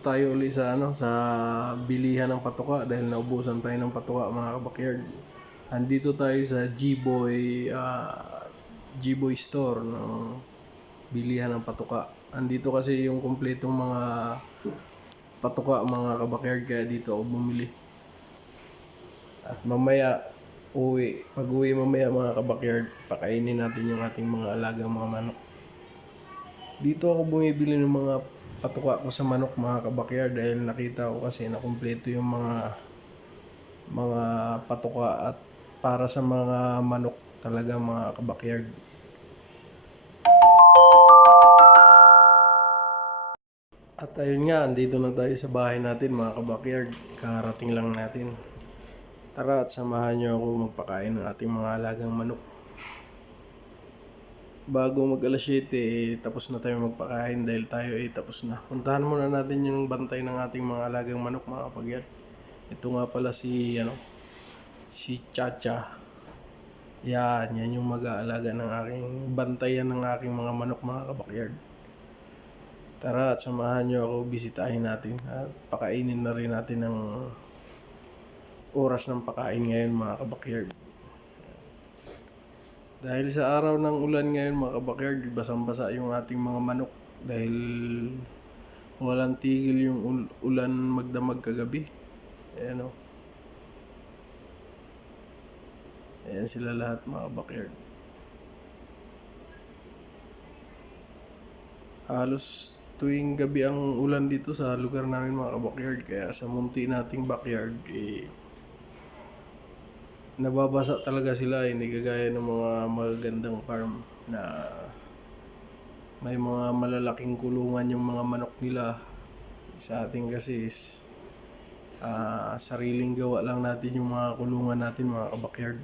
tayo uli sa sa bilihan ng patuka dahil naubusan tayo ng patuka mga kabakyard. Andito tayo sa G-Boy store ng bilihan ng patuka. Andito kasi yung kumpletong mga patuka mga kabakyard, kaya dito ako bumili. At mamaya pag uwi mamaya mga kabakyard, pakainin natin yung ating mga alagang mga manok. Dito ako bumibili ng mga patuka ko sa manok mga kabakyard dahil nakita ko kasi na kumpleto yung mga patuka at para sa mga manok talaga mga kabakyard. At ayun nga, andito na tayo sa bahay natin mga kabakyard. Karating lang natin. Tara at samahan nyo ako magpakain ng ating mga alagang manok. Bago mag alas 7, tapos na tayo magpakain dahil tayo tapos na. Puntahan muna natin yung bantay ng ating mga alagang manok mga kabakyard. Ito nga pala si Chacha. Yan yung mag-aalaga ng aking bantayan ng aking mga manok mga kabakyard. Tara at samahan nyo ako, bisitahin natin at pakainin na rin natin ng oras ng pakain ngayon mga kabakyard. Dahil sa araw ng ulan ngayon mga kabakyard, basang-basa yung ating mga manok dahil walang tigil yung ulan magdamag kagabi. Ayan o. Ayan sila lahat mga kabakyard. Halos tuwing gabi ang ulan dito sa lugar namin mga kabakyard, kaya sa munti nating backyard nababasa talaga sila, hindi kagaya ng mga magagandang farm na may mga malalaking kulungan yung mga manok nila. Sa ating kasi sariling gawa lang natin yung mga kulungan natin mga kabakyard.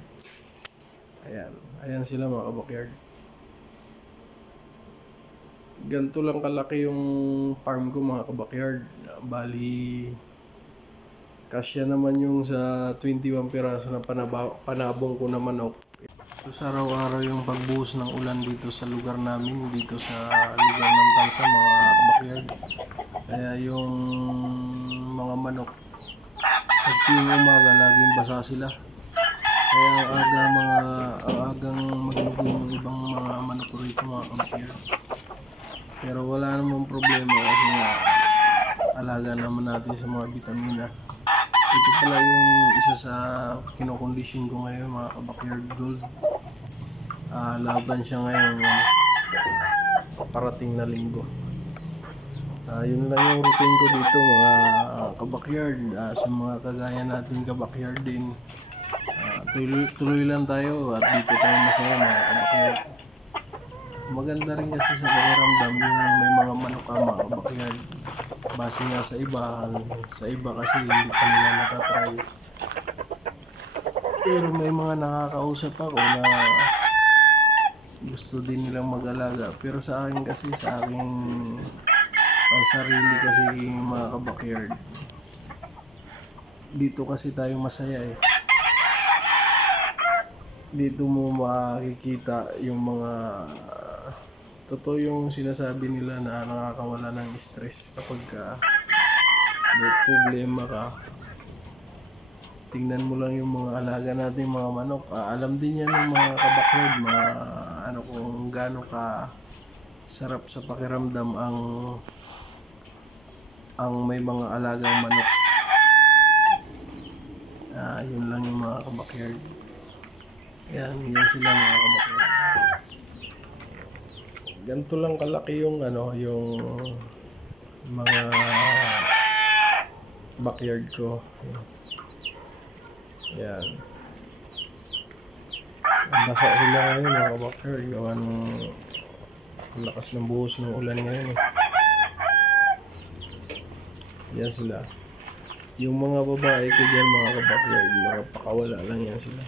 Ayan sila mga kabakyard. Ganito lang kalaki yung farm ko mga kabakyard. Bali kasya naman yung sa 21 piraso na panabong ko na manok. Ito sa araw-araw yung pagbuhos ng ulan dito sa lugar namin, dito sa lugar ng Tansa mga kabakyard. Kaya yung mga manok pag tuwing umaga laging basa sila. Kaya ang agang maglugon yung ibang mga manok rito mga kabakyard. Pero wala namang problema kasi nga alaga naman natin sa mga vitamina. Ito pala yung isa sa kinokondisyon ko ngayon mga kabakyard gold. Laban siya ngayon parating na linggo. Yun lang yung routine ko dito mga kabakyard. Sa mga kagaya natin kabakyard din, tuloy lang tayo at dito tayo masaya mga kabakyard. Maganda rin kasi sa pakiramdam yung may mga manok ka mga kabakyard. Base nga sa iba kasi hindi pa nila natatry. Pero may mga nakakausap ako na gusto din nilang mag-alaga. Pero sa akin kasi, sa aking pansarili kasi mga kabakyard, dito kasi tayo masaya eh. Dito mo makikita yung mga totoo yung sinasabi nila na nakakawala ng stress kapag may problema ka. Tingnan mo lang yung mga alaga natin mga manok. Alam din yan ng mga kabakyard kung gaano ka sarap sa pakiramdam ang may mga alagang manok. Yun lang yung mga kabakyard. Yan sila mga kabakyard. Ganito lang kalaki yung yung mga backyard ko. Yan. Basa sila ngayon mga kabakyard. Gawa ng lakas ng buhos ng ulan ngayon eh. Yan sila. Yung mga babae ko dyan mga kabakyard, mga pakawala lang yan sila.